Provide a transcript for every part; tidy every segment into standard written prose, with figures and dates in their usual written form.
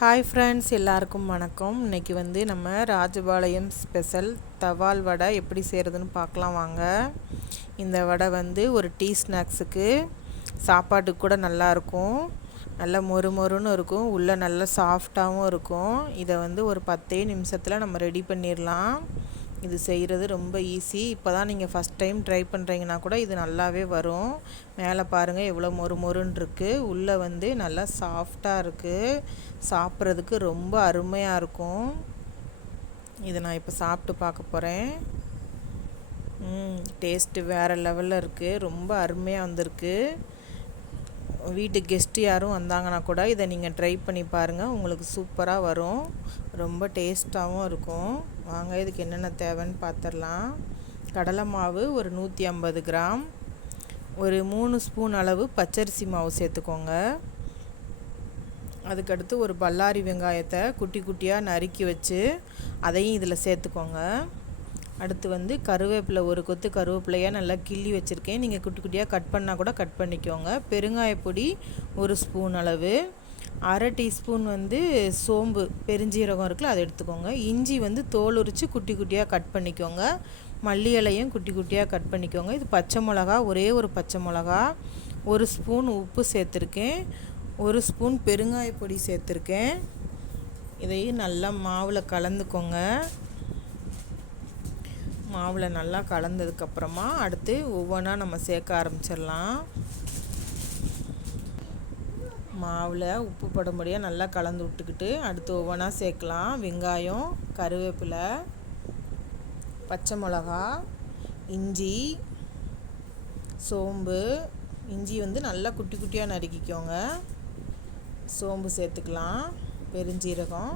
Hi friends, எல்லாருக்கும் வணக்கம். இன்றைக்கி நம்ம ராஜபாளையம் ஸ்பெஷல் தவால் வடை எப்படி செய்கிறதுன்னு பார்க்கலாம் வாங்க. இந்த வடை ஒரு டீ ஸ்நாக்ஸுக்கு, சாப்பாட்டுக்கு கூட நல்லாயிருக்கும். நல்லா மொறு மொறுன்னு இருக்கும், உள்ளே நல்லா சாஃப்டாகவும் இருக்கும். இதை ஒரு 10 நிமிஷத்தில் நம்ம ரெடி பண்ணிடலாம். இது செய்கிறது ரொம்ப ஈஸி. இப்போ தான் நீங்கள் ஃபஸ்ட் டைம் ட்ரை பண்ணுறீங்கன்னா கூட இது நல்லாவே வரும். மேலே பாருங்கள் எவ்வளோ மொறு மொறுன்னு இருக்குது, உள்ளே நல்லா சாஃப்டாக இருக்குது. சாப்பிட்றதுக்கு ரொம்ப அருமையாக இருக்கும். இதை நான் இப்போ சாப்பிட்டு பார்க்க போகிறேன். டேஸ்ட்டு வேறு லெவலில் இருக்குது, ரொம்ப அருமையாக வந்திருக்கு. வீட்டுக்கு கெஸ்ட்டு யாரும் வந்தாங்கன்னா கூட இதை நீங்கள் ட்ரை பண்ணி பாருங்கள், உங்களுக்கு சூப்பராக வரும். ரொம்ப டேஸ்ட்டாகவும் இருக்கும். வாங்க இதுக்கு என்னென்ன தேவைன்னு பார்த்துடலாம். கடலை மாவு ஒரு 150 கிராம், ஒரு 3 ஸ்பூன் அளவு பச்சரிசி மாவு சேர்த்துக்கோங்க. அதுக்கடுத்து ஒரு பல்லாரி வெங்காயத்தை குட்டி குட்டியாக நறுக்கி வச்சு அதையும் இதில் சேர்த்துக்கோங்க. அடுத்து கருவேப்பிலை, ஒரு கொத்து கருவேப்பிலையாக நல்லா கிள்ளி வச்சுருக்கேன். நீங்கள் குட்டி குட்டியாக கட் பண்ணால் கூட கட் பண்ணிக்கோங்க. பெருங்காயப்பொடி 1 ஸ்பூன் அளவு, அரை டீஸ்பூன் சோம்பு பெருஞ்சீரகம் இருக்குல்ல, அதை எடுத்துக்கோங்க. இஞ்சி தோல் உரித்து குட்டி குட்டியாக கட் பண்ணிக்கோங்க. மல்லி இலையும் குட்டி குட்டியாக கட் பண்ணிக்கோங்க. இது பச்சை மிளகா, ஒரே ஒரு பச்சை மிளகா, 1 ஸ்பூன் உப்பு சேர்த்துருக்கேன், 1 ஸ்பூன் பெருங்காயப்பொடி சேர்த்துருக்கேன். இதையும் நல்லா மாவில் கலந்துக்கோங்க. மாவில் நல்லா கலந்ததுக்கப்புறமா அடுத்து ஒவ்வொன்றா நம்ம சேர்க்க ஆரம்பிச்சிடலாம். மாவில் உப்பு படும்படியாக நல்லா கலந்து விட்டுக்கிட்டு அடுத்து ஒவ்வொன்றா சேர்க்கலாம். வெங்காயம், கருவேப்பிலை, பச்சை மிளகா, இஞ்சி, சோம்பு. இஞ்சி நல்லா குட்டி குட்டியாக நறுக்கிக்கோங்க. சோம்பு சேர்த்துக்கலாம், பெருஞ்சீரகம்.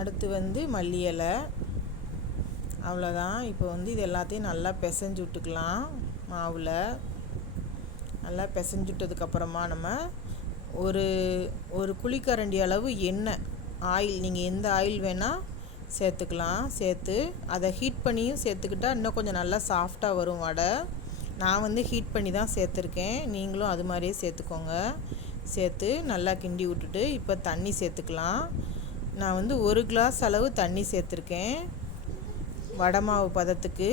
அடுத்து மல்லி இலை. அவ்வளோதான். இப்போ இது எல்லாத்தையும் நல்லா பிசைஞ்சு விட்டுக்கலாம். மாவில் நல்லா பிசைஞ்சு விட்டதுக்கப்புறமா நம்ம ஒரு குழிக்கரண்டி அளவு எண்ணெய், ஆயில், நீங்கள் எந்த ஆயில் வேணால் சேர்த்துக்கலாம். சேர்த்து அதை ஹீட் பண்ணியும் சேர்த்துக்கிட்டா இன்னும் கொஞ்சம் நல்லா சாஃப்டாக வரும் வடை. நான் ஹீட் பண்ணி தான் சேர்த்துருக்கேன், நீங்களும் அது மாதிரியே சேர்த்துக்கோங்க. சேர்த்து நல்லா கிண்டி விட்டுட்டு இப்போ தண்ணி சேர்த்துக்கலாம். நான் 1 கிளாஸ் அளவு தண்ணி சேர்த்துருக்கேன். வடை மாவு பதத்துக்கு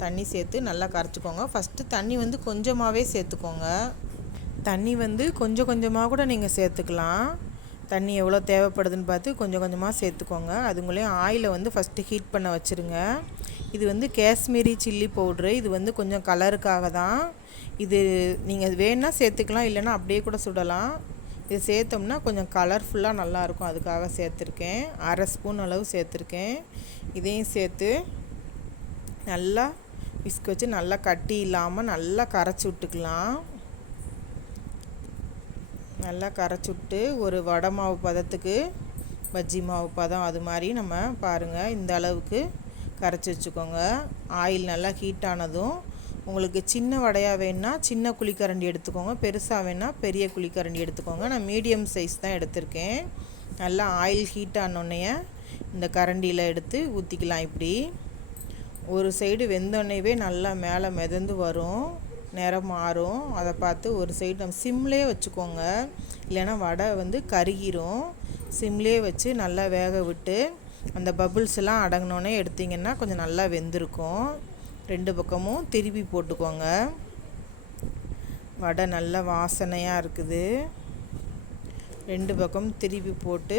தண்ணி சேர்த்து நல்லா கரைச்சிக்கோங்க. ஃபஸ்ட்டு தண்ணி கொஞ்சமாகவே சேர்த்துக்கோங்க. தண்ணி கொஞ்சம் கொஞ்சமாக கூட நீங்கள் சேர்த்துக்கலாம். தண்ணி எவ்வளோ தேவைப்படுதுன்னு பார்த்து கொஞ்சம் கொஞ்சமாக சேர்த்துக்கோங்க. அதுங்களையும் ஆயிலை ஃபஸ்ட்டு ஹீட் பண்ண வச்சுருங்க. இது காஷ்மீரி சில்லி பவுட்ரு. இது கொஞ்சம் கலருக்காக தான். இது நீங்கள் வேணால் சேர்த்துக்கலாம், இல்லைன்னா அப்படியே கூட சுடலாம். இது சேர்த்தோம்னா கொஞ்சம் கலர்ஃபுல்லாக நல்லாயிருக்கும், அதுக்காக சேர்த்துருக்கேன். அரை ஸ்பூன் அளவு சேர்த்துருக்கேன். இதையும் சேர்த்து நல்லா விஸ்க் வச்சு நல்லா கட்டி இல்லாமல் நல்லா கரைச்சி விட்டுக்கலாம். நல்லா கரைச்சி விட்டு ஒரு வடை மாவு பதத்துக்கு, பஜ்ஜி மாவு பதம் அது மாதிரி நம்ம பாருங்கள், இந்த அளவுக்கு கரைச்சி வச்சுக்கோங்க. ஆயில் நல்லா ஹீட் ஆனதும் உங்களுக்கு சின்ன வடையாக வேணுன்னா சின்ன குழிக்கரண்டி எடுத்துக்கோங்க, பெருசாக வேணால் பெரிய குழிக்கரண்டி எடுத்துக்கோங்க. நான் மீடியம் சைஸ் தான் எடுத்திருக்கேன். நல்லா ஆயில் ஹீட் ஆனோடனே இந்த கரண்டியில் எடுத்து ஊற்றிக்கலாம். இப்படி ஒரு சைடு வெந்தோடனேவே நல்லா மேலே மிதந்து வரும், நிறம் மாறும். அதை பார்த்து ஒரு சைடு நம்ம சிம்லேயே வச்சுக்கோங்க, இல்லைன்னா வடை கருகிரும். சிம்லேயே வச்சு நல்லா வேக விட்டு அந்த பபுள்ஸ் எல்லாம் அடங்கினோடனே எடுத்திங்கன்னா கொஞ்சம் நல்லா வெந்திருக்கும். 2 பக்கமும் திருப்பி போட்டுக்கோங்க. வடை நல்ல வாசனையாக இருக்குது. 2 பக்கம் திருப்பி போட்டு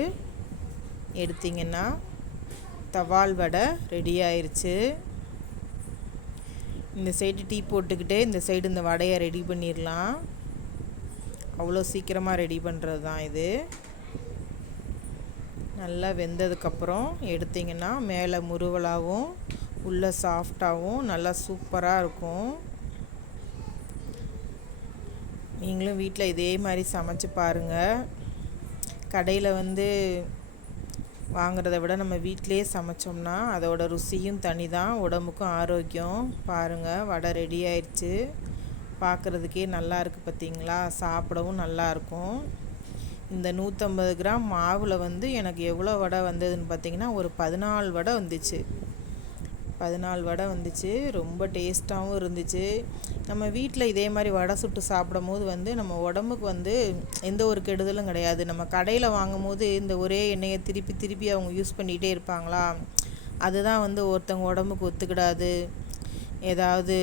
எடுத்திங்கன்னா தவால் வடை ரெடி ஆயிடுச்சு. இந்த சைடு டீ போட்டுக்கிட்டே இந்த சைடு இந்த வடையை ரெடி பண்ணிடலாம். அவ்வளோ சீக்கிரமாக ரெடி பண்ணுறது தான் இது. நல்லா வெந்ததுக்கப்புறம் எடுத்திங்கன்னா மேலே முறுவலாகவும் உள்ளே சாஃப்டாகவும் நல்லா சூப்பராக இருக்கும். நீங்களும் வீட்டில் இதே மாதிரி சமைச்சு பாருங்கள். கடையில் வாங்குறத விட நம்ம வீட்டிலே சமைச்சோம்னா அதோட ருசியும் தனி தான், உடம்புக்கும் ஆரோக்கியம். பாருங்கள், வடை ரெடி ஆயிடுச்சு. பார்க்குறதுக்கே நல்லா இருக்குது பார்த்தீங்களா, சாப்பிடவும் நல்லாயிருக்கும். இந்த 150 கிராம் மாவில் எனக்கு எவ்வளோ வடை வந்ததுன்னு பார்த்தீங்கன்னா ஒரு 14 வடை வந்துச்சு. 14 வடை வந்துச்சு. ரொம்ப டேஸ்ட்டாகவும் இருந்துச்சு. நம்ம வீட்டில் இதே மாதிரி வடை சுட்டு சாப்பிடும் போது நம்ம உடம்புக்கு எந்த ஒரு கெடுதலும் கிடையாது. நம்ம கடையில் வாங்கும் போது இந்த ஒரே எண்ணெயை திருப்பி திருப்பி அவங்க யூஸ் பண்ணிகிட்டே இருப்பாங்களா, அதுதான் ஒருத்தவங்க உடம்புக்கு ஒத்துக்கிடாது. ஏதாவது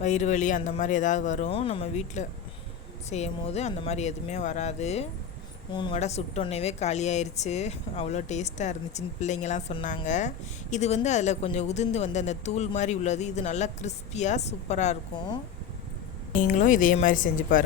வயிறு வலி அந்த மாதிரி ஏதாவது வரும். நம்ம வீட்டில் செய்யும் போது அந்த மாதிரி எதுவுமே வராது. 3 வடை சுட்டோன்னே காலியாயிருச்சு. அவ்வளோ டேஸ்ட்டாக இருந்துச்சுன்னு பிள்ளைங்கள்லாம் சொன்னாங்க. இது அதில் கொஞ்சம் உதிர்ந்து அந்த தூள் மாதிரி உள்ளது. இது நல்லா கிறிஸ்பியாக சூப்பராக இருக்கும். நீங்களும் இதே மாதிரி செஞ்சு பாருங்கள்.